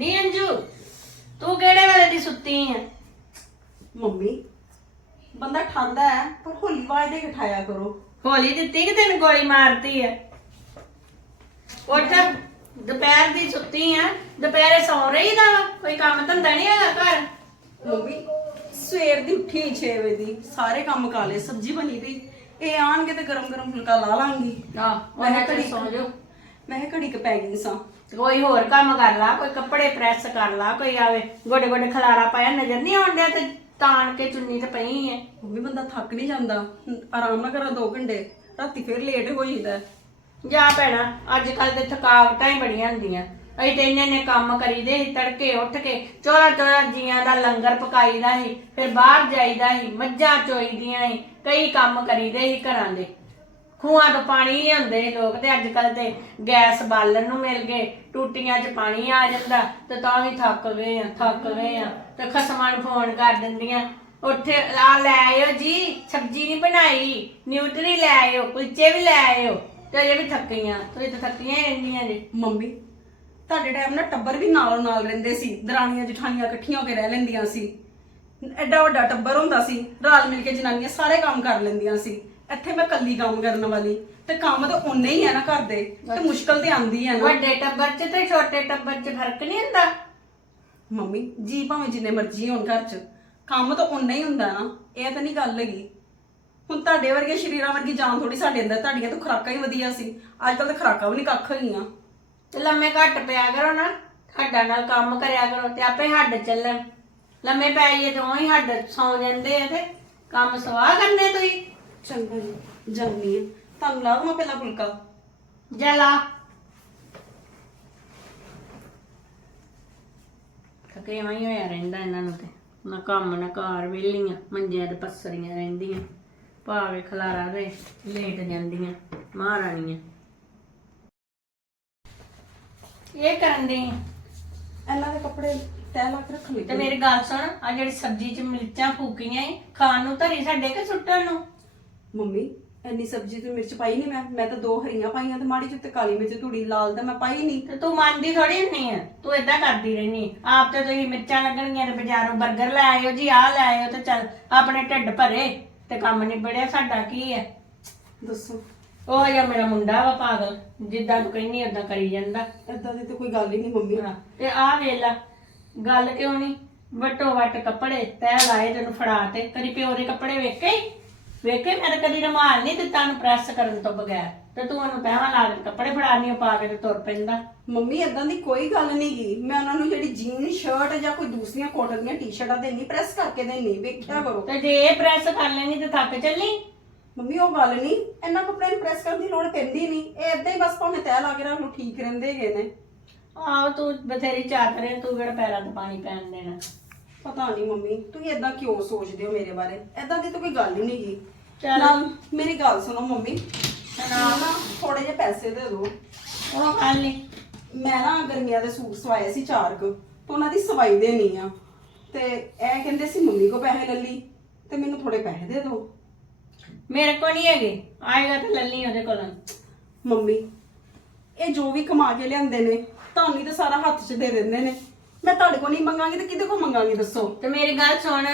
ਨੀ ਅੰਜੂ ਤੂੰ ਕਿਹੜੇ ਵੇਲੇ ਦੀ ਸੁੱਤੀ ਆ? ਮੰਮੀ ਬੰਦਾ ਠਾਂਦਾ ਹੈ ਪਰ ਹੋਲੀ ਆਵਾਜ਼ ਦੇ ਠਾਇਆ ਕਰੋ। ਹੋਲੀ ਦਿੱਤੀ ਕਿ ਤੈਨੂੰ ਗੋਲੀ ਮਾਰਤੀ ਆ? ਉੱਠ ਦੁਪਹਿਰ ਦੀ ਸੁੱਤੀ ਆ ਦੁਪਹਿਰੇ ਸੌ ਰਹੀ ਦਾ ਵਾ? ਕੋਈ ਕੰਮ ਧੰਦਾ ਨਹੀਂ ਹੈਗਾ ਘਰ? ਮੰਮੀ ਸਵੇਰ ਦੀ ਉੱਠੀ 6 ਵਜੇ ਦੀ ਸਾਰੇ ਕੰਮ ਕਾ ਲਏ ਸਬਜ਼ੀ ਬਣੀ ਪਈ। ਇਹ ਆਣਗੇ ਤੇ ਗਰਮ ਗਰਮ ਫੁਲਕਾ ਲਾ ਲਾਂਗੀ। ਆ ਮੈਂ ਘੜੀ ਸੌ ਜਾਓ। ਮੈਂ ਕਿਹਾ ਘੜੀ ਕ ਪੈ ਗਈ ਸਾਂ। ਕੋਈ ਹੋਰ ਕੰਮ ਕਰ ਲਾ ਕੋਈ ਕੱਪੜੇ ਪ੍ਰੈਸ ਕਰ ਲਾ ਕੋਈ ਆਵੇ ਗੋਡੇ ਗੋਡੇ ਖਲਾਰਾ ਪਾਇਆ ਨਜ਼ਰ ਨਹੀਂ ਆਉਂਦਿਆ ਤੇ ਤਾਣ ਕੇ ਚੁੰਨੀ ਤੇ ਪਈ ਐ ਮੰਮੀ ਬੰਦਾ ਥੱਕ ਨਹੀਂ ਜਾਂਦਾ। ਆਰਾਮ ਨਾਲ ਕਰਾਂ 2 ਘੰਟੇ। ਰਾਤੀ ਫਿਰ ਲੇਟ ਹੋ ਜਾਂਦਾ ਹੈ। ਜਾ ਭੈਣਾ ਅੱਜ ਕੱਲ ਤੇ ਥਕਾਵਟਾਂ ਹੀ ਬੜੀਆਂ ਹੁੰਦੀਆਂ। ਅਸੀਂ ਤੇ ਇੰਨੇ ਨੇ ਕੰਮ ਕਰੀਦੇ ਸੀ ਤੜਕੇ ਉੱਠ ਕੇ ਚੋਰਾ ਚੋਰਾ ਜੀਆਂ ਦਾ ਲੰਗਰ ਪਕਾਈਦਾ ਸੀ ਫਿਰ ਬਾਹਰ ਜਾਈਦਾ ਸੀ ਮੱਝਾਂ ਚੋਈਦੀਆਂ ਸੀ ਕਈ ਕੰਮ ਕਰੀਦੇ ਸੀ ਘਰਾਂ ਦੇ। ਖੂਹਾਂ ਤੋਂ ਪਾਣੀ ਨਹੀਂ ਹੁੰਦੇ ਸੀ ਲੋਕ ਤੇ ਅੱਜ ਕੱਲ ਤੇ ਗੈਸ ਬਾਲਣ ਨੂੰ ਮਿਲ ਗਏ, ਟੂਟੀਆਂ 'ਚ ਪਾਣੀ ਆ ਜਾਂਦਾ ਤੇ ਤਾਂ ਵੀ ਥੱਕ ਗਏ ਆ ਥੱਕ ਗਏ ਆ ਤੇ ਖਸਮਾਂ ਨੂੰ ਫੋਨ ਕਰ ਦਿੰਦੀਆਂ। ਉੱਥੇ ਆ ਲੈ ਆਇਓ ਜੀ, ਸਬਜ਼ੀ ਨਹੀਂ ਬਣਾਈ, ਨਿਊਟਰੀ ਲੈ ਆਇਓ, ਕੁਲਚੇ ਵੀ ਲੈ ਆਇਓ ਤੇ ਅਜੇ ਵੀ ਥੱਕੀਆਂ, ਤੁਸੀਂ ਤਾਂ ਥੱਕੀਆਂ ਹੀ ਰਹਿੰਦੀਆਂ ਜੀ। ਮੰਮੀ, ਤੁਹਾਡੇ ਟਾਈਮ ਨਾਲ ਟੱਬਰ ਵੀ ਨਾਲੋਂ ਨਾਲ ਰਹਿੰਦੇ ਸੀ, ਦਰਾਣੀਆਂ ਜਠਾਣੀਆਂ ਇਕੱਠੀਆਂ ਹੋ ਕੇ ਰਹਿ ਲੈਂਦੀਆਂ ਸੀ। ਐਡਾ ਵੱਡਾ ਟੱਬਰ ਹੁੰਦਾ ਸੀ, ਰਲ ਮਿਲ ਕੇ ਜਨਾਨੀਆਂ ਸਾਰੇ ਕੰਮ ਕਰ ਲੈਂਦੀਆਂ ਸੀ। ਇੱਥੇ ਮੈਂ ਕੱਲੀ ਕੰਮ ਕਰਨ ਵਾਲੀ। ਤੇ ਕੰਮ ਤਾਂ ਉਨੇ ਹੀ ਹੈ ਨਾ ਘਰ ਦੇ। ਤੇ ਮੁਸ਼ਕਲ ਤੇ ਆਂਦੀ ਹੈ ਨਾ। ਵੱਡੇ ਟੱਬਰ 'ਚ ਤੇ ਛੋਟੇ ਟੱਬਰ 'ਚ ਫ਼ਰਕ ਨਹੀਂ ਹੁੰਦਾ? ਮੰਮੀ ਜੀ ਭਾਵੇਂ ਜਿੰਨੇ ਮਰਜ਼ੀ ਹੋਣ ਘਰ 'ਚ ਕੰਮ ਤਾਂ ਉਨਾ ਹੀ ਹੁੰਦਾ ਨਾ। ਇਹ ਤਾਂ ਨਹੀਂ ਗੱਲ ਹੈਗੀ। ਹੁਣ ਤੁਹਾਡੇ ਵਰਗੇ ਸ਼ਰੀਰਾਂ ਵਰਗੀ ਜਾਨ ਥੋੜੀ ਸਾਡੇ ਅੰਦਰ ਤੁਹਾਡੀਆਂ ਤਾਂ ਖੁਰਾਕਾਂ ਹੀ ਵਧੀਆ ਸੀ। ਅੱਜ ਕੱਲ ਤਾਂ ਖੁਰਾਕਾਂ ਵੀ ਨਹੀਂ ਕੱਖ ਹੈਗੀਆਂ ਤੇ ਲੰਮੇ ਘੱਟ ਪਿਆ ਕਰੋ ਨਾ। ਹੱਡਾਂ ਨਾਲ ਕੰਮ ਕਰਿਆ ਕਰੋ ਤੇ ਆਪੇ ਹੱਡ ਚੱਲਣ। ਲੰਮੇ ਪੈ ਜਾਈਏ ਤੇ ਉਹੀ ਹੱਡ ਸੌ ਜਾਂਦੇ ਆ ਤੇ ਕੰਮ ਸਵਾਹ ਕਰਨੇ ਤੁਸੀਂ। ਚੰਗਾ ਜੀ ਜਾਨੀ ਹੈ। ਤੁਹਾਨੂੰ ਲਾ ਮੈਂ ਪਹਿਲਾਂ ਫੁਲਕਾ? ਜਲਾ ਥਕੇਵਾਂ ਹੀ ਹੋਇਆ ਰਹਿੰਦਾ ਇਹਨਾਂ ਨੂੰ ਤੇ। ਨਾ ਕੰਮ ਨਾ ਕਾਰ ਵਿਹਲੀਆਂ ਮੰਜਿਆਂ ਤੇ ਪੱਸਰੀਆਂ ਰਹਿੰਦੀਆਂ। ਭਾਵੇਂ ਖਲਾਰਾ ਦੇ ਲੇਟ ਜਾਂਦੀਆਂ ਮਹਾਰਾਣੀਆਂ। ਇਹ ਕਰਨ ਦੀ ਇਹਨਾਂ ਦੇ ਕੱਪੜੇ ਤੈਅ ਲਾ ਕੇ ਰੱਖ ਲਈ ਤੇ ਮੇਰੀ ਗੱਲ ਸੁਣ ਆ ਜਿਹੜੀ ਸਬਜ਼ੀ ਚ ਮਿਰਚਾਂ ਫੂਕੀਆਂ ਈ ਖਾਣ ਨੂੰ ਧਰੀ ਸਾਡੇ ਕਿ ਸੁੱਟਣ ਨੂੰ? ਮੰਮੀ ਇੰਨੀ ਸਬਜ਼ੀ ਤੇ ਮਿਰਚ ਪਾਈ ਨਹੀਂ ਮੈਂ। ਮੈਂ ਤਾਂ ਦੋ ਹਰੀਆਂ ਪਾਈਆਂ ਤੇ ਮਾੜੀ ਜਿਹੀ ਤੇ ਕਾਲੀ ਮਿਰਚ ਧੂੜੀ ਲਾਲ ਤਾਂ ਮੈਂ ਪਾਈ ਨਹੀਂ ਤੇ ਤੂੰ ਮੰਨਦੀ ਥੋੜੀ ਹੁੰਨੀ ਆ? ਤੂੰ ਏਦਾਂ ਕਰਦੀ ਰਹਿਨੀ ਆਪ ਤੇ ਤੁਸੀਂ ਮਿਰਚਾਂ ਲੱਗਣਗੀਆਂ ਤੇ ਬਾਜ਼ਾਰੋਂ 버ਗਰ ਲੈ ਆਇਓ ਜੀ ਆਹ ਲੈ ਆਇਓ ਤੇ ਚੱਲ ਆਪਣੇ ਢਿੱਡ ਭਰੇ ਤੇ ਕੰਮ ਨਿਬੜਿਆ ਸਾਡਾ ਕੀ ਹੈ ਦੱਸੋ। ਉਹ ਜਿਹਾ ਮੇਰਾ ਮੁੰਡਾ ਵਾ ਪਾਗਲ ਜਿੱਦਾਂ ਤੂੰ ਕਹਿੰਨੀ ਓਦਾਂ ਕਰੀ ਜਾਂਦਾ। ਏਦਾਂ ਦੀ ਤਾਂ ਕੋਈ ਗੱਲ ਹੀ ਨਹੀਂ ਮੰਮੀ। ਹਾਂ, ਤੇ ਆਹ ਵੇਲਾ ਗੱਲ ਕਿਉਂ ਨਹੀਂ ਵਟੋ ਵਟ ਕੱਪੜੇ ਤੈਅ ਲਾਏ ਤੈਨੂੰ ਫੜਾ ਤੇ ਕਦੀ ਪਿਓ ਦੇ ਕੱਪੜੇ ਵੇਖੇ? ਵੇਖੇ ਮੈਂ ਤਾਂ ਕਦੀ ਰਮਾਲ ਨਹੀਂ ਦਿੱਤਾ ਨੂੰ ਪ੍ਰੈਸ ਕਰਨ ਤੋਂ ਬਗੈਰ। ਤੇ ਤੂੰ ਉਹਨੂੰ ਤੈਵਾਂ ਲਾ ਕੇ ਕੱਪੜੇ ਫੜਾਣੀ ਪਾ ਕੇ ਤੇ ਤੁਰ ਪੈਂਦਾ। ਮੰਮੀ ਏਦਾਂ ਦੀ ਕੋਈ ਗੱਲ ਨਹੀਂ ਗੀ। ਮੈਂ ਉਹਨਾਂ ਨੂੰ ਜਿਹੜੀ ਜੀਨ ਸ਼ਰਟ ਜਾਂ ਕੋਈ ਦੂਸਰੀਆਂ ਕੋਟਨ ਦੀਆਂ ਟੀ-ਸ਼ਰਟਾਂ ਦੇਣੀ ਪ੍ਰੈਸ ਕਰਕੇ ਦੇਣੀ ਵੇਖਿਆ ਕਰੋ। ਤੇ ਜੇ ਇਹ ਪ੍ਰੈਸ ਕਰ ਲੈਣੀ ਤੇ ਥੱਕ ਚੱਲੀ? ਮੰਮੀ ਉਹ ਗੱਲ ਨਹੀਂ। ਇਹਨਾਂ ਕੱਪੜਿਆਂ ਨੂੰ ਪ੍ਰੈਸ ਕਰਨ ਦੀ ਲੋੜ ਪੈਂਦੀ ਨਹੀਂ। ਇਹ ਏਦਾਂ ਹੀ ਬਸ ਭਾਵੇਂ ਤੈਅ ਲਾ ਕੇ ਰੱਖ ਲਓ ਠੀਕ ਰਹਿੰਦੇ ਹੈਗੇ ਨੇ। ਆਹੋ ਤੂੰ ਬਥੇਰੀ ਚਾਦਰੇ ਤੂੰ ਕਿਹੜਾ ਪੈਰਾਂ ਤੇ ਪਾਣੀ ਪੈਣ ਦੇਣਾ। ਪਤਾ ਨਹੀਂ ਮੰਮੀ ਤੁਸੀਂ ਏਦਾਂ ਕਿਉਂ ਸੋਚਦੇ ਹੋ ਮੇਰੇ ਬਾਰੇ? ਏਦਾਂ ਦੀ ਤਾਂ ਕੋਈ ਗੱਲ ਹੀ ਨਹੀਂ ਗੀ। ਚੱਲ। ਨਾਲ ਮੇਰੀ ਗੱਲ ਸੁਣੋ ਮੰਮੀ ਮੈਨੂੰ ਨਾ ਥੋੜੇ ਜਿਹੇ ਪੈਸੇ ਦੇ ਦਿਓ। ਉਹ ਖਾਲੀ ਮੈਂ ਨਾ ਗਰਮੀਆਂ ਦੇ ਸੂਟ ਸਵਾਏ ਸੀ ਚਾਰ ਕੁ ਤੇ ਉਹਨਾਂ ਦੀ ਸਵਾਈ ਦੇਣੀ ਆ। ਤੇ ਇਹ ਕਹਿੰਦੇ ਸੀ ਮੰਮੀ ਕੋ ਪੈਸੇ ਲੈ ਲਈ ਤੇ ਮੈਨੂੰ ਥੋੜੇ ਪੈਸੇ ਦੇ ਦਿਓ। ਮੇਰੇ ਕੋ ਨਹੀਂ ਹੈਗੇ। ਆਏਗਾ ਤੇ ਲੱਲੀ ਉਹਦੇ ਕੋਲੋਂ। ਮੰਮੀ ਇਹ ਜੋ ਵੀ ਕਮਾ ਕੇ ਲਿਆਂਦੇ ਨੇ ਤੁਹਾਨੂੰ ਹੀ ਤਾਂ ਸਾਰਾ ਹੱਥ 'ਚ ਦੇ ਦਿੰਦੇ ਨੇ। ਮੈਂ ਤੁਹਾਡੇ ਕੋਲ ਨਹੀਂ ਮੰਗਾਂਗੀ ਤੇ ਕਿਹਦੇ ਕੋਲ ਮੰਗਾਂਗੀ ਦੱਸੋ? ਤੇ ਮੇਰੀ ਗੱਲ ਸੁਣ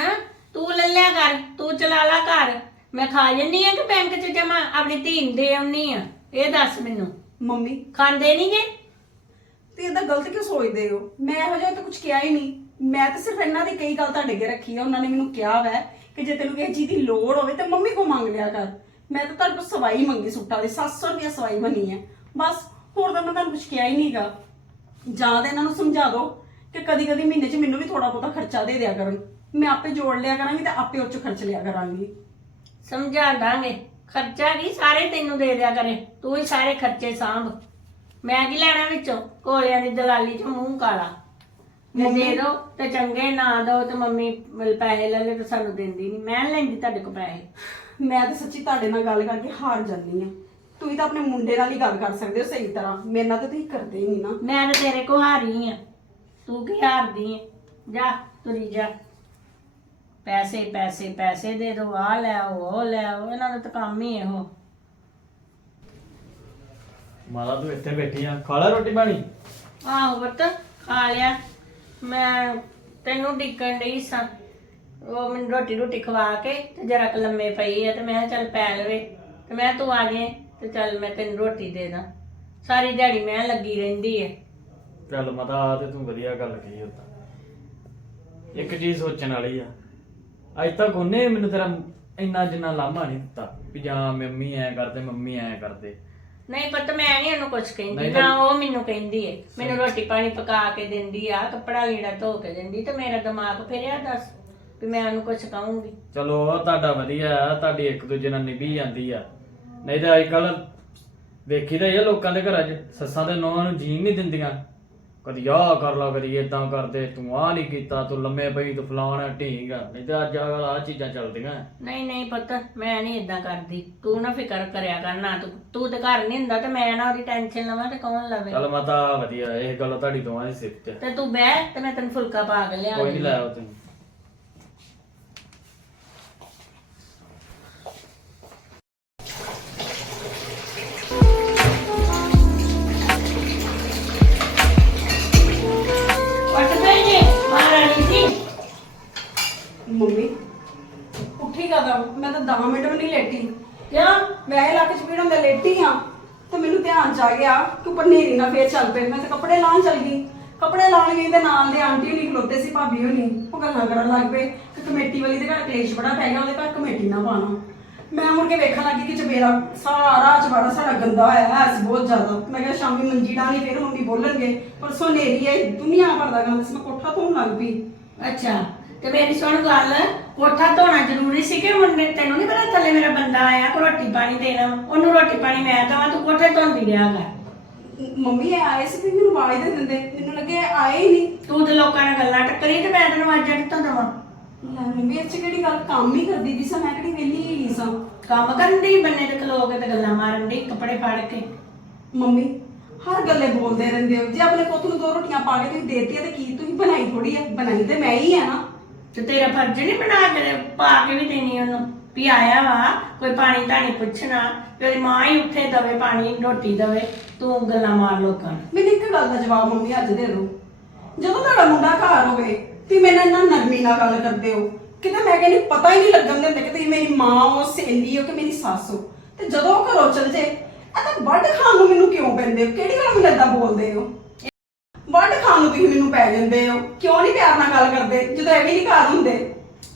ਤੂੰ ਲੱਲਿਆ ਕਰ ਤੂੰ ਚਲਾ ਲਾ ਘਰ। ਮੈਂ ਖਾ ਜੰਨੀ ਆ ਕਿ ਬੈਂਕ 'ਚ ਜਮਾ ਆਪਣੀ ਧੀ ਨੂੰ ਦੇ ਆਉਣੀ ਆ ਇਹ ਦੱਸ ਮੈਨੂੰ। ਮੰਮੀ। ਖਾਂਦੇ ਨਹੀਂਗੇ ਤੇ ਇਹਦਾ ਗਲਤ ਕਿਉਂ ਸੋਚਦੇ ਹੋ? ਮੈਂ ਇਹੋ ਜਿਹਾ ਤਾਂ ਕੁਝ ਕਿਹਾ ਹੀ ਨਹੀਂ। ਮੈਂ ਤਾਂ ਸਿਰਫ ਇਹਨਾਂ ਦੀ ਕਈ ਗੱਲ ਤੁਹਾਡੇ ਅੱਗੇ ਰੱਖੀ ਆ ਉਹਨਾਂ ਨੇ ਮੈਨੂੰ ਕਿਹਾ ਵੈ ਕਿ ਜੇ ਤੈਨੂੰ ਕਿਸੇ ਚੀਜ਼ ਦੀ ਲੋੜ ਹੋਵੇ ਤੇ ਮੰਮੀ ਕੋ ਮੰਗ ਲਿਆ ਕਰ। ਮੈਂ ਤਾਂ ਤੁਹਾਡੇ ਕੋਲ ਸਵਾਈ ਮੰਗੀ ਸੂਟਾਂ ਦੀ 700 ਰੁਪਏ ਸਵਾਈ ਬਣੀ ਹੈ ਬਸ ਹੋਰ ਤਾਂ ਮੈਂ ਤੁਹਾਨੂੰ ਕੁਝ ਕਿਹਾ ਹੀ ਨਹੀਂਗਾ ਜਾਂ ਤਾਂ ਇਹਨਾਂ ਨੂੰ ਸਮਝਾ ਦਿਓ। ਕਿ ਕਦੀ ਕਦੀ ਮਹੀਨੇ 'ਚ ਮੈਨੂੰ ਵੀ ਥੋੜਾ ਬਹੁਤਾ ਖਰਚਾ ਦੇ ਦਿਆ ਕਰਨ। ਮੈਂ ਆਪੇ ਜੋੜ ਲਿਆ ਕਰਾਂਗੀ ਤੇ ਆਪੇ ਉਹ 'ਚੋਂ ਖਰਚ ਲਿਆ ਕਰਾਂਗੀ। ਸਮਝਾ ਦਾਂਗੇ। ਖਰਚਾ ਕੀ ਸਾਰੇ ਤੈਨੂੰ ਦੇ ਦਿਆ ਕਰੇ। ਤੂੰ ਹੀ ਸਾਰੇ ਖਰਚੇ ਸਾਂਭ। ਮੈਂ ਕੀ ਲੈਣਾ ਵਿੱਚੋਂ? ਕੋਲਿਆਂ ਦੀ ਦਲਾਲੀ 'ਚ ਮੂੰਹ ਕਾਲਾ। ਜੇ ਦੇ ਦੋ ਤੇ ਚੰਗੇ ਨਾ ਦੋ ਤੇ ਮੰਮੀ ਪੈਸੇ ਲੈ ਲੈ ਤੇ ਸਾਨੂੰ ਦਿੰਦੀ ਨਹੀਂ ਮੈਂ ਨੀ ਲੈਂਦੀ ਤੁਹਾਡੇ ਕੋਲ ਪੈਸੇ। ਮੈਂ ਤਾਂ ਸੱਚੀ ਤੁਹਾਡੇ ਨਾਲ ਗੱਲ ਕਰਕੇ ਹਾਰ ਜਾਂਦੀ ਆ ਤੁਸੀਂ ਤਾਂ ਆਪਣੇ ਮੁੰਡੇ ਨਾਲ ਹੀ ਗੱਲ ਕਰ ਸਕਦੇ ਹੋ ਸਹੀ ਤਰ੍ਹਾਂ। ਮੇਰੇ ਨਾਲ ਤਾਂ ਤੁਸੀਂ ਕਰਦੇ ਹੀ ਨਹੀਂ ਨਾ। ਮੈਂ ਤਾਂ ਤੇਰੇ ਕੋ ਹਾਰੀ ਆ ਤੂੰ ਕੀ ਹਾਰਦੀ ਆ? ਜਾ ਤੁਰੀ ਜਾ। ਪੈਸੇ ਪੈਸੇ ਪੈਸੇ ਦੇ ਦੋ ਆ ਲੈ ਆਓ ਉਹ ਲੈ ਆਓ ਇਹਨਾਂ ਦਾ ਤਾਂ ਕੰਮ ਹੀ ਇਹੋ। ਮਾਤਾ ਤੂੰ ਇੱਥੇ ਬੈਠੀ ਆ। ਖਾ ਲੈ ਰੋਟੀ ਪਾਣੀ? ਆਹੋ ਬੱਤ ਖਾ ਲਿਆ। ਮੈਂ ਤੈਨੂੰ ਡਿੱਕਣ ਡਈ ਸਾਂ। ਉਹ ਮੈਨੂੰ ਰੋਟੀ ਰੋਟੀ ਖਵਾ ਕੇ ਤੇ ਜਰਾ ਕੁ ਲੰਮੇ ਪਈ ਆ ਤੇ ਮੈਂ ਕਿਹਾ ਚੱਲ ਪੈ ਲਵੇ। ਤੇ ਮੈਂ ਕਿਹਾ ਤੂੰ ਆ ਜੇ ਤੇ ਚੱਲ ਮੈਂ ਤੈਨੂੰ ਰੋਟੀ ਦੇ ਦਾਂ। ਸਾਰੀ ਦਿਹਾੜੀ ਮੈਂ ਲੱਗੀ ਰਹਿੰਦੀ ਐ ਚੱਲ ਮਤਾ ਆ ਤੇ ਤੂੰ ਵਧੀਆ ਗੱਲ ਕਹੀ ਉਦਾਂ ਇੱਕ ਚੀਜ਼ ਸੋਚਣ ਵਾਲੀ ਆ। ਅੱਜ ਤੱਕ ਉਹਨੇ ਮੈਨੂੰ ਤੇਰਾ ਇੰਨਾ ਜਿੰਨਾ ਲਾਮਾ ਨਹੀਂ ਦਿੱਤਾ ਵੀ ਜਾਂ ਮੰਮੀ ਐ ਕਰਦੇ ਮੰਮੀ ਐ ਕਰਦੇ। ਨਹੀਂ ਪਤਾ ਮੈਂ ਨਹੀਂ ਉਹਨੂੰ ਕੁਝ ਕਹਿੰਦੀ ਨਹੀਂ ਨਾ ਉਹ ਮੈਨੂੰ ਕਹਿੰਦੀ ਏ। ਮੈਨੂੰ ਰੋਟੀ ਪਾਣੀ ਪਕਾ ਕੇ ਦਿੰਦੀ ਆ ਕੱਪੜਾ ਲੀੜਾ ਧੋ ਕੇ ਦਿੰਦੀ ਤੇ ਮੇਰਾ ਦਿਮਾਗ ਫਿਰਿਆ ਦੱਸ ਵੀ ਮੈਂ ਉਹਨੂੰ ਕੁਝ ਕਹੂੰਗੀ। ਚਲੋ ਉਹ ਤੁਹਾਡਾ ਵਧੀਆ ਆ ਤੁਹਾਡੀ ਇੱਕ ਦੂਜੇ ਨਾਲ ਨਿਭੀ ਜਾਂਦੀ ਆ। ਨਹੀਂ ਤਾਂ ਅੱਜ ਕੱਲ ਵੇਖੀਦਾ ਇਹ ਲੋਕਾਂ ਦੇ ਘਰਾਂ 'ਚ ਸੱਸਾਂ ਦੇ ਨੌਂ ਨੂੰ ਜੀਣ ਨਹੀਂ ਦਿੰਦੀਆਂ। ਕਦੀ ਆਹ ਕਰ ਲਾ ਕਦੀ ਇਦਾਂ ਕਰਦੇ ਤੂੰ ਆਹ ਨਹੀਂ ਕੀਤਾ ਤੂੰ ਲੰਮੇ ਪਈ ਤੂੰ ਫਲਾਣਾ ਢੀਂਗ ਆ। ਨਹੀਂ ਤਾਂ ਅੱਜ ਕੱਲ ਆਹ ਚੀਜ਼ਾਂ ਚੱਲਦੀਆਂ। ਨਹੀਂ ਨਹੀਂ ਪੁੱਤ ਮੈਂ ਨਹੀਂ ਇਦਾਂ ਕਰਦੀ। ਤੂੰ ਨਾ ਫਿਕਰ ਕਰਿਆ ਕਰ ਨਾ ਤੂੰ ਤੂੰ ਤੇ ਘਰ ਨਹੀਂ ਹੁੰਦਾ ਤੇ ਮੈਂ ਨਾ ਉਹਦੀ ਟੈਨਸ਼ਨ ਲਵਾਂ ਤੇ ਕੌਣ ਲਵੇ? ਚੱਲ ਮਾਤਾ ਵਧੀਆ ਇਹ ਗੱਲ ਤੁਹਾਡੀ ਦੋਵਾਂ ਦੀ ਸਿਫਤ ਹੈ ਤੇ ਤੂੰ ਬਹਿ ਤੇ ਮੈਂ ਤੈਨੂੰ ਫੁਲਕਾ ਪਾ ਕੇ ਲਿਆ ਕੋਈ ਨਹੀਂ ਦਿੰਦੀ। ਲੈ ਆਓ ਤੁਸੀਂ। ਮੰਮੀ, ਉੱਠੀ ਕਦੋਂ ਮੈਂ ਤਾਂ 10 ਮਿੰਟ ਵੀ ਨਹੀਂ ਲੇਟੀ। ਕਿਉਂ? ਵੈਸੇ ਲੱਕ ਚ ਪੀੜ ਹੁੰਦਾ ਲੇਟੀ ਆ, ਤੇ ਮੈਨੂੰ ਧਿਆਨ ਚ ਆ ਗਿਆ ਕਿ ਉੱਪਰ ਨੇਰੀ ਨਾ ਫੇਰ ਚੱਲ ਪਏ। ਮੈਂ ਤਾਂ ਕੱਪੜੇ ਲਾਉਣ ਚੱਲ ਗਈ। ਕੱਪੜੇ ਲਾਉਣ ਗਈ ਤੇ ਨਾਲ ਦੇ ਆਂਟੀ ਹੁਣੀ ਖਲੋਤੇ ਸੀ, ਭਾਬੀ ਹੁਣੀ। ਉਹ ਗੱਲਾਂ ਕਰਨ ਲੱਗ ਪਏ ਕਿ ਕਮੇਟੀ ਵਾਲੀ ਦੇ ਘਰ ਕਲੇਸ਼ ਬੜਾ ਪੈ ਗਿਆ, ਉਹਦੇ ਘਰ ਕਮੇਟੀ ਨਾ ਪਾਣਾ ਮੈਂ ਮੁੜ ਕੇ ਵੇਖਣ ਲੱਗੀ ਕਿ ਚਬੇਰਾ ਸਾਰਾ ਚਬਾੜਾ ਸਾਡਾ ਗੰਦਾ ਹੋਇਆ ਹੈ ਸੀ ਬਹੁਤ ਜ਼ਿਆਦਾ। ਮੈਂ ਕਿਹਾ ਸ਼ਾਮੀ ਮੰਜੀ ਡਾਣੀ ਫਿਰ ਮੰਮੀ ਬੋਲਣਗੇ। ਪਰਸੋਂ ਨੇਰੀ ਆਈ ਦੁਨੀਆ ਭਰ ਦਾ ਗੰਦ ਸੀ, ਮੈਂ ਕੋਠਾ ਧੋਣ ਲੱਗ ਪਈ। ਅੱਛਾ। ਤੇ ਮੇਰੀ ਸੁਣ ਗੱਲ ਕੋਠਾ ਧੋਣਾ ਜ਼ਰੂਰੀ ਸੀ ਕਿ ਮੁੰਡੇ ਤੈਨੂੰ ਨਹੀਂ ਪਤਾ ਥੱਲੇ ਮੇਰਾ ਬੰਦਾ ਆਇਆ ਕੋ ਰੋਟੀ ਪਾਣੀ ਦੇਣਾ? ਵਾ। ਉਹਨੂੰ ਰੋਟੀ ਪਾਣੀ ਮੈਂ ਦਵਾਂ ਤੂੰ ਕੋਠੇ ਧੋਂਦੀ ਰਿਹਾ ਕਰ। ਮੰਮੀ ਇਹ ਆਏ ਸੀ ਵੀ ਮੈਨੂੰ ਆਵਾਜ਼ ਦੇ ਦਿੰਦੇ। ਮੈਨੂੰ ਲੱਗੇ ਇਹ ਆਏ ਹੀ ਨਹੀਂ। ਤੂੰ ਤੇ ਲੋਕਾਂ ਨਾਲ ਗੱਲਾਂ ਟੱਕਰੀ ਤੇ ਮੈਂ ਤੈਨੂੰ ਅੱਜ ਕਿੱਥੋਂ ਦਵਾਂ? ਲੈ ਮੰਮੀ ਚ ਕਿਹੜੀ ਗੱਲ? ਕੰਮ ਹੀ ਕਰਦੀ ਦੀ ਸਾਂ ਮੈਂ ਕਿਹੜੀ ਵਿਹਲੀ ਹੀ ਸਾਂ। ਕੰਮ ਕਰਨ ਦੀ ਬੰਨੇ ਤੇ ਖਲੋ ਕੇ ਤੇ ਗੱਲਾਂ ਮਾਰਨ ਦੀ ਕੱਪੜੇ ਫੜ ਕੇ। ਮੰਮੀ ਹਰ ਗੱਲੇ ਬੋਲਦੇ ਰਹਿੰਦੇ ਹੋ। ਜੇ ਆਪਣੇ ਪੁੱਤ ਨੂੰ ਦੋ ਰੋਟੀਆਂ ਪਾ ਕੇ ਤੁਸੀਂ ਦੇਤੀਆਂ ਤੇ ਕੀ ਤੁਸੀਂ ਬਣਾਈ ਥੋੜੀ ਆ? ਬਣਾਈ ਤੇ ਮੈਂ ਹੀ ਆ ਨਾ। ਤੇ ਤੇਰਾ ਫਰਜ਼ ਨਹੀਂ ਬਣਾ ਕੇ ਪਾ ਕੇ ਵੀ ਦੇਣੀ ਉਹਨੂੰ, ਵੀ ਆਇਆ ਵਾ, ਕੋਈ ਪਾਣੀ ਧਾਣੀ ਪੁੱਛਣਾ ਤੇਰੀ ਮਾਂ ਹੀ ਉੱਠੇ ਦਵੇ ਪਾਣੀ, ਰੋਟੀ ਦਵੇ, ਤੂੰ ਗੱਲਾਂ ਮਾਰ ਲੋਕਾਂ ਨੂੰ। ਮੈਨੂੰ ਇੱਕ ਗੱਲ ਦਾ ਜਵਾਬ ਮੰਮੀ ਅੱਜ ਦੇ ਦਿਓ। ਜਦੋਂ ਤੁਹਾਡਾ ਮੁੰਡਾ ਘਰ ਹੋਵੇ ਤੇ ਮੇਰੇ ਨਾਲ ਇੰਨਾ ਨਰਮੀ ਨਾਲ ਗੱਲ ਕਰਦੇ ਹੋ, ਕਿਤੇ ਮੈਂ ਕਹਿੰਦੀ ਪਤਾ ਹੀ ਨਹੀਂ ਲੱਗਣ ਦਿੰਦੇ ਕਿ ਤੁਸੀਂ ਮੇਰੀ ਮਾਂ ਹੋ, ਸਹੇਲੀ ਹੋ ਕਿ ਮੇਰੀ ਸੱਸ ਹੋ। ਤੇ ਜਦੋਂ ਉਹ ਘਰੋਂ ਚਲ ਜੇ, ਇਹ ਤਾਂ ਵੱਢ ਖਾਣ ਨੂੰ ਮੈਨੂੰ ਕਿਉਂ ਪੈਂਦੇ ਹੋ? ਕਿਹੜੀ ਗੱਲ ਮੈਨੂੰ ਏਦਾਂ ਬੋਲਦੇ ਹੋ? ਖਾਣ ਨੂੰ ਤੁਸੀਂ ਮੈਨੂੰ ਪੈ ਜਾਂਦੇ ਹੋ। ਕਿਉਂ ਨਹੀਂ ਪਿਆਰ ਨਾਲ ਗੱਲ ਕਰਦੇ? ਜਦੋਂ ਐਵੇਂ ਨਹੀਂ ਘਰ ਹੁੰਦੇ।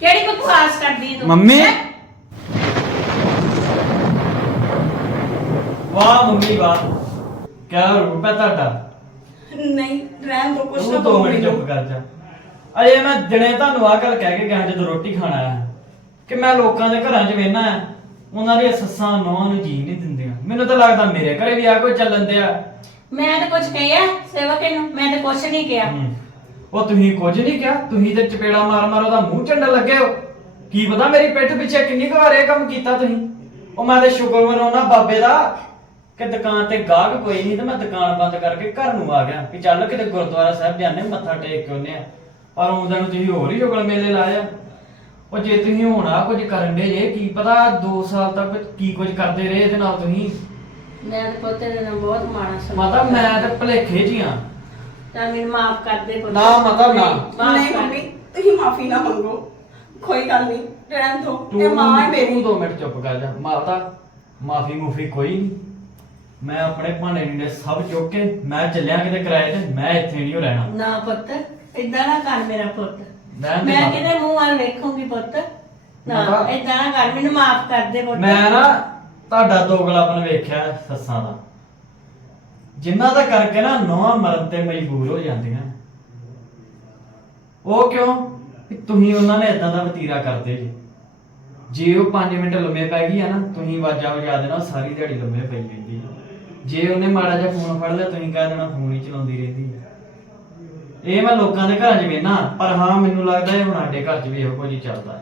ਕਿਹੜੀ ਬਕਵਾਸ ਕਰਦੀ ਤੂੰ? ਮੰਮੀ? ਵਾਹ ਮੰਮੀ ਵਾਹ। ਕਿਆ ਰੂਪ ਹੈ ਤੁਹਾਡਾ? ਨਹੀਂ ਰਹਿਣ ਦੋ ਕੁਛ ਨਾ ਤੂੰ ਦੋ ਬੋਲੋ ਮਿੰਟ ਮੈਨੂੰ। ਚੁੱਪ ਕਰ ਜਾ। ਅਜੇ ਮੈਂ ਦਿਨੇ ਤੁਹਾਨੂੰ ਆਹ ਗੱਲ ਕਹਿ ਕੇ ਗਿਆ ਜਦੋਂ ਰੋਟੀ ਖਾਣ ਆਇਆ। ਕਿ ਮੈਂ ਲੋਕਾਂ ਦੇ ਘਰਾਂ 'ਚ ਵੇਖਣਾ ਉਹਨਾਂ ਦੀਆਂ ਸੱਸਾਂ ਨੌਂ ਨੂੰ ਜੀਣ ਨਹੀਂ ਦਿੰਦੀਆਂ। ਮੈਨੂੰ ਤਾਂ ਲੱਗਦਾ ਮੇਰੇ ਘਰੇ ਵੀ ਆ ਕੋਈ ਚੱਲਣ ਦਿਆ। ਮੈਂ ਤਾਂ ਕੁਝ ਕਹਿਆ ਸੇਵਕ ਨੂੰ ਮੈਂ ਤਾਂ ਕੁਝ ਨਹੀਂ ਕਿਹਾ। ਹੂੰ। ਉਹ ਤੁਸੀਂ ਕੁਝ ਨਹੀਂ ਕਿਹਾ, ਤੁਸੀਂ ਤੇ ਚਪੇੜਾ ਮਾਰ ਮਾਰ ਉਹਦਾ ਮੂੰਹ ਝੰਡਣ ਲੱਗੇ ਹੋ। ਕੀ ਪਤਾ ਮੇਰੀ ਪਿੱਠ ਪਿੱਛੇ ਕਿੰਨੀ ਕੁ ਵਾਰ ਇਹ ਕੰਮ ਕੀਤਾ ਤੁਸੀਂ? ਉਹ ਮੈਂ ਤੇ ਸ਼ੁਕਰ ਮਨਾਉਣਾ ਬਾਬੇ ਦਾ ਕਿ ਦੁਕਾਨ ਤੇ ਗਾਹਕ ਕੋਈ ਨਹੀਂ ਤੇ ਮੈਂ ਦੁਕਾਨ ਬੰਦ ਕਰਕੇ ਘਰ ਨੂੰ ਆ ਗਿਆ ਕਿ ਚੱਲ ਕਿਤੇ ਗੁਰਦੁਆਰਾ ਸਾਹਿਬ ਜਾਂਦੇ, ਮੱਥਾ ਟੇਕ ਕੇ ਆਉਂਦੇ ਆ। ਪਰ ਉਹਨਾਂ ਨੂੰ ਤੁਸੀਂ ਹੋਰ ਹੀ ਜੁਗਲ ਮੇਲੇ ਲਾਇਆ ਉਹ ਜੇ ਤੁਸੀਂ ਹੁਣ ਆ ਕੁਝ ਕਰਨ ਦੇ ਜੇ, ਕੀ ਪਤਾ 2 ਸਾਲ ਤੱਕ ਕੀ ਕੁਝ ਕਰਦੇ ਰਹੇ ਇਹਦੇ ਨਾਲ ਤੁਸੀਂ? ਮੈਂ ਤਾਂ ਪੋਤੇ ਦੇ ਨਾਲ ਬਹੁਤ ਮਾੜਾ ਸਮਝ ਮਾਤਾ ਮੈਂ ਤੇ ਭਲੇਖੇ ਜੀ ਆ। ਤਾਂ ਮੈਨੂੰ ਮਾਫ ਕਰ ਦੇ ਪੁੱਤ। ਨਾ ਮਾਤਾ, ਨਾ। ਮਾਫ਼ ਨਹੀਂ ਕਰ। ਮੰਮੀ ਤੁਸੀਂ ਮਾਫੀ ਨਾ ਮੰਗੋ। ਕੋਈ ਗੱਲ ਨਹੀਂ ਰਹਿਣ ਦੋ ਤੂੰ ਇਹ ਮਾਂ ਹੈ ਮੇਰੀ। ਤੂੰ ਦੋ ਮਿੰਟ ਚੁੱਪ ਕਰ ਜਾ। ਮਾਤਾ ਮਾਫੀ ਮੂਫੀ ਕੋਈ ਨਹੀਂ। ਮੈਂ ਆਪਣੇ ਭਾਂਡੇ ਨੇ ਸਭ ਚੁੱਕ ਕੇ ਮੈਂ ਚੱਲਿਆ ਕਿਤੇ ਕਿਰਾਏ ਤੇ ਮੈਂ ਇੱਥੇ ਨਹੀਂ ਓ ਰਹਿਣਾ। ਨਾ ਪੁੱਤ ਇਦਾਂ ਨਾ ਕਰ ਮੇਰਾ ਪੁੱਤ। ਰਹਿਣ ਦੇ ਮੈਂ ਮਾਤਾ। ਕਿਤੇ ਮੂੰਹ ਵੱਲ ਵੇਖੂੰਗੀ ਪੁੱਤ। ਨਾ ਮਾਤਾ। ਇਦਾਂ ਨਾ ਕਰ ਮੈਨੂੰ ਮਾਫ ਕਰ ਦੇ ਪੁੱਤ। ਮੈਂ ਨਾ ਤੁਹਾਡਾ ਦੋਗਲਾਪਨ ਵੇਖਿਆ ਸੱਸਾਂ ਦਾ। ਜਿਨ੍ਹਾਂ ਦਾ ਕਰਕੇ ਨਾ ਨੌਂ ਮਰਨ ਤੇ ਮਜਬੂਰ ਹੋ ਜਾਂਦੀਆਂ। ਉਹ ਕਿਉਂ? ਕਿ ਤੁਸੀਂ ਉਹਨਾਂ ਨੇ ਇਦਾਂ ਦਾ ਵਤੀਰਾ ਕਰਦੇ ਜੀ। ਜੇ ਉਹ 5 ਮਿੰਟ ਲੰਮੇ ਪੈ ਗਈ ਆ ਨਾ, ਤੁਸੀਂ ਵਾਜਾ ਵਜਾ ਦੇਣਾ ਸਾਰੀ ਦਿਹਾੜੀ ਲੰਮੇ ਪਈ ਰਹਿੰਦੀ ਜੇ ਉਹਨੇ ਮਾੜਾ ਜਿਹਾ ਫੋਨ ਫੜ ਲਿਆ, ਤੁਸੀਂ ਕਹਿ ਦੇਣਾ ਫੋਨ ਹੀ ਚਲਾਉਂਦੀ ਰਹਿੰਦੀ ਇਹ ਮੈਂ ਲੋਕਾਂ ਦੇ ਘਰਾਂ 'ਚ ਵੇਖਣਾ ਪਰ ਹਾਂ, ਮੈਨੂੰ ਲੱਗਦਾ ਇਹ ਹੁਣ ਸਾਡੇ ਘਰ 'ਚ ਵੀ ਇਹੋ ਕੁਝ ਹੀ ਚੱਲਦਾ।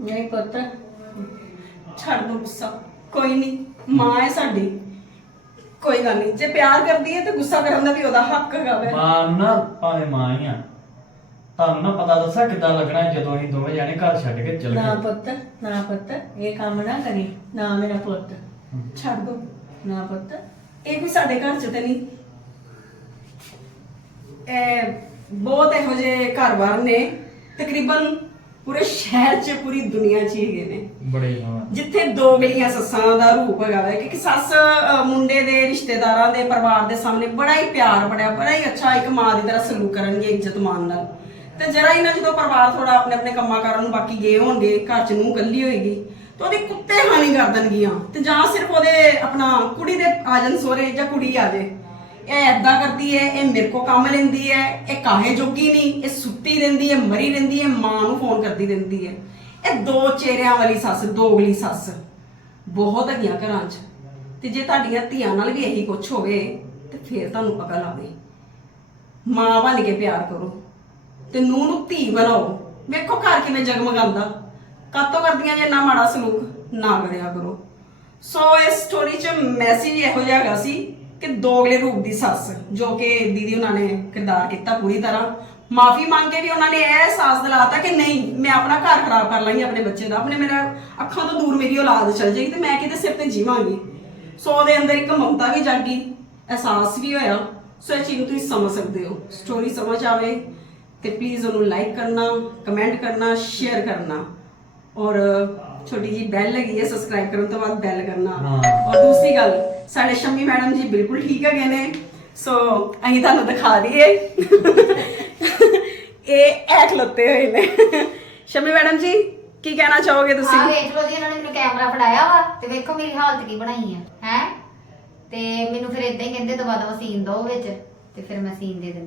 ਨਹੀਂ ਪੁੱਤ, ਛੱਡ ਦੋ ਗੁੱਸਾ। ਕੋਈ ਨਹੀਂ ਮਾਂ ਹੈ ਸਾਡੀ। ਕੋਈ ਗੱਲ ਨਹੀਂ ਜੇ ਪਿਆਰ ਕਰਦੀ ਹੈ ਤੇ ਗੁੱਸਾ ਕਰਨ ਦਾ ਵੀ ਉਹਦਾ ਹੱਕ ਹੈਗਾ ਵੈ। ਮਾਂ ਨੂੰ ਨਾ ਭਾਵੇਂ ਮਾਂ ਹੀ ਆ ਤੁਹਾਨੂੰ ਨਾ ਪਤਾ ਦੱਸਾਂ ਕਿੱਦਾਂ ਲੱਗਣਾ ਜਦੋਂ ਅਸੀਂ ਦੋਵੇਂ ਜਾਣੇ ਘਰ ਛੱਡ ਕੇ ਚਲੇ ਨਾ ਗਏ। ਪੁੱਤ ਨਾ ਪੁੱਤ ਇਹ ਕੰਮ ਨਾ ਕਰੀ ਨਾ ਮੇਰਾ ਪੁੱਤ। ਛੱਡ ਦੋ ਨਾ ਪੁੱਤ ਇਹ ਕੋਈ ਸਾਡੇ ਘਰ ਚ ਤੇ ਨਹੀਂ ਇਹ ਬਹੁਤ ਇਹੋ ਜਿਹੇ ਘਰ-ਬਾਰ ਨੇ ਤਕਰੀਬਨ ਪੂਰੇ ਸ਼ਹਿਰ 'ਚ ਪੂਰੀ ਦੁਨੀਆ 'ਚ ਹੀ ਹੈਗੇ ਨੇ। ਬੜੇ ਹਾਂ। ਜਿੱਥੇ ਦੋ ਗਲੀਆਂ ਸੱਸਾਂ ਦਾ ਰੂਪ ਹੈਗਾ ਵਾ। ਕਿ ਸੱਸ ਮੁੰਡੇ ਦੇ ਰਿਸ਼ਤੇਦਾਰਾਂ ਦੇ ਪਰਿਵਾਰ ਦੇ ਸਾਹਮਣੇ ਬੜਾ ਹੀ ਪਿਆਰ ਬੜਿਆ ਬੜਾ ਹੀ ਅੱਛਾ ਇੱਕ ਮਾਂ ਦੀ ਤਰ੍ਹਾਂ ਸਲੂਕ ਕਰਨਗੇ ਇੱਜ਼ਤ ਮਾਨ ਨਾਲ। ਤੇ ਜਰਾ ਹੀ ਨਾ ਜਦੋਂ ਪਰਿਵਾਰ ਥੋੜਾ ਆਪਣੇ ਆਪਣੇ ਕੰਮਾਂ ਕਾਰਾਂ ਨੂੰ ਬਾਕੀ ਗਏ ਹੋਣਗੇ ਘਰ 'ਚ ਨੂੰ ਕੱਲੀ ਹੋਏਗੀ ਤੇ ਉਹਦੀ ਕੁੱਤੇ ਹਾਨੀ ਕਰ ਦੇਣਗੀਆਂ। ਤੇ ਜਾਂ ਸਿਰਫ ਉਹਦੇ ਆਪਣਾ ਕੁੜੀ ਦੇ ਆ ਜਾਣ ਸੋਰੇ ਜਾਂ ਕੁੜੀ ਆ ਜੇ ਇਹ ਏਦਾਂ ਕਰਦੀ ਹੈ, ਇਹ ਮੇਰੇ ਕੋ ਕੰਮ ਲੈਂਦੀ ਹੈ, ਇਹ ਕਾਹੇ ਜੋਗੀ ਨਹੀਂ, ਇਹ ਸੁੱਤੀ ਰਹਿੰਦੀ ਹੈ, ਮਰੀ ਰਹਿੰਦੀ ਹੈ, ਮਾਂ ਨੂੰ ਫੋਨ ਕਰਦੀ ਰਹਿੰਦੀ ਹੈ। ਇਹ ਦੋ ਚਿਹਰਿਆਂ ਵਾਲੀ ਸੱਸ ਦੋਗਲੀ ਸੱਸ, ਬਹੁਤ ਹੈਗੀਆਂ ਘਰਾਂ 'ਚ। ਤੇ ਜੇ ਤੁਹਾਡੀਆਂ ਧੀਆਂ ਨਾਲ ਵੀ ਇਹੀ ਕੁਝ ਹੋਵੇ, ਤੇ ਫਿਰ ਤੁਹਾਨੂੰ ਪਤਾ ਲਾਵੇ। ਮਾਂ ਬਣ ਕੇ ਪਿਆਰ ਕਰੋ, ਤੇ ਨੂੰਹ ਨੂੰ ਧੀ ਬਣਾਓ। ਵੇਖੋ ਘਰ ਕਿਵੇਂ ਜਗਮਗਾਉਂਦਾ। ਕਾਤੋਂ ਕਰਦੀਆਂ ਜੇ ਨਾ ਮਾੜਾ ਸਲੂਕ? ਨਾ ਕਰਿਆ ਕਰੋ। ਸੋ ਇਸ ਸਟੋਰੀ 'ਚ ਮੈਸੇਜ ਇਹੋ ਜਿਹਾ ਹੈਗਾ ਸੀ ਕਿ ਦੋਗਲੇ ਰੂਪ ਦੀ ਸੱਸ ਜੋ ਕਿ ਦੀਦੀ ਉਹਨਾਂ ਨੇ ਕਿਰਦਾਰ ਕੀਤਾ ਪੂਰੀ ਤਰ੍ਹਾਂ। ਮਾਫੀ ਮੰਗ ਕੇ ਵੀ ਉਹਨਾਂ ਨੇ ਇਹ ਅਹਿਸਾਸ ਦਿਲਾਤਾ ਕਿ ਨਹੀਂ ਮੈਂ ਆਪਣਾ ਘਰ ਖਰਾਬ ਕਰ ਲਾਂਗੀ ਆਪਣੇ ਬੱਚੇ ਦਾ ਆਪਣੇ ਮੇਰਾ ਅੱਖਾਂ ਤੋਂ ਦੂਰ ਮੇਰੀ ਔਲਾਦ ਚਲ ਜਾਏਗੀ ਤੇ ਮੈਂ ਕਿਤੇ ਸਿਰ ਤੇ ਜੀਵਾਂਗੀ। ਸੋ ਉਹਦੇ ਅੰਦਰ ਇੱਕ ਮਮਤਾ ਵੀ ਜਾਗੀ ਅਹਿਸਾਸ ਵੀ ਹੋਇਆ। ਸੋ ਇਹ ਚੀਜ਼ ਨੂੰ ਤੁਸੀਂ ਸਮਝ ਸਕਦੇ ਹੋ। ਸਟੋਰੀ ਸਮਝ ਆਵੇ ਤੇ ਪਲੀਜ਼ ਉਹਨੂੰ ਲਾਈਕ ਕਰਨਾ ਕਮੈਂਟ ਕਰਨਾ ਸ਼ੇਅਰ ਕਰਨਾ। ਔਰ ਛੋਟੀ ਜੀ ਬੈਲ ਲੱਗੀ ਹੈ ਸਬਸਕ੍ਰਾਈਬ ਕਰਨ ਤੋਂ ਬਾਅਦ ਬੈਲ ਕਰਨਾ। ਔਰ ਦੂਸਰੀ ਗੱਲ ਸਾਡੇ ਸ਼ੰਮੀ ਮੈਡਮ ਜੀ ਬਿਲਕੁਲ ਠੀਕ ਹੈਗੇ ਨੇ। ਸੋ ਅਸੀਂ ਤੁਹਾਨੂੰ ਦਿਖਾ ਦਈਏ। ਇਹ ਐ ਖਲੋਤੇ ਹੋਏ ਨੇ। ਸ਼ੰਮੀ ਮੈਡਮ ਜੀ, ਕੀ ਕਹਿਣਾ ਚਾਹੋਗੇ ਆ ਤੁਸੀਂ ਵੇਖ ਲਓ ਜੀ, ਇਹਨਾਂ ਨੇ ਮੈਨੂੰ ਕੈਮਰਾ ਫੜਾਇਆ ਵਾ ਤੇ ਵੇਖੋ ਮੇਰੀ ਹਾਲਤ ਕੀ ਬਣਾਈ ਆ, ਹੈ? ਤੇ ਮੈਨੂੰ ਫਿਰ ਇਦਾਂ ਹੀ ਕਹਿੰਦੇ ਦਵਾ ਦਵਾ ਸੀਨ ਦੋ ਵਿੱਚ ਤੇ ਫਿਰ ਮੈਂ ਸੀਨ ਦੇ ਦਿੰਦੀ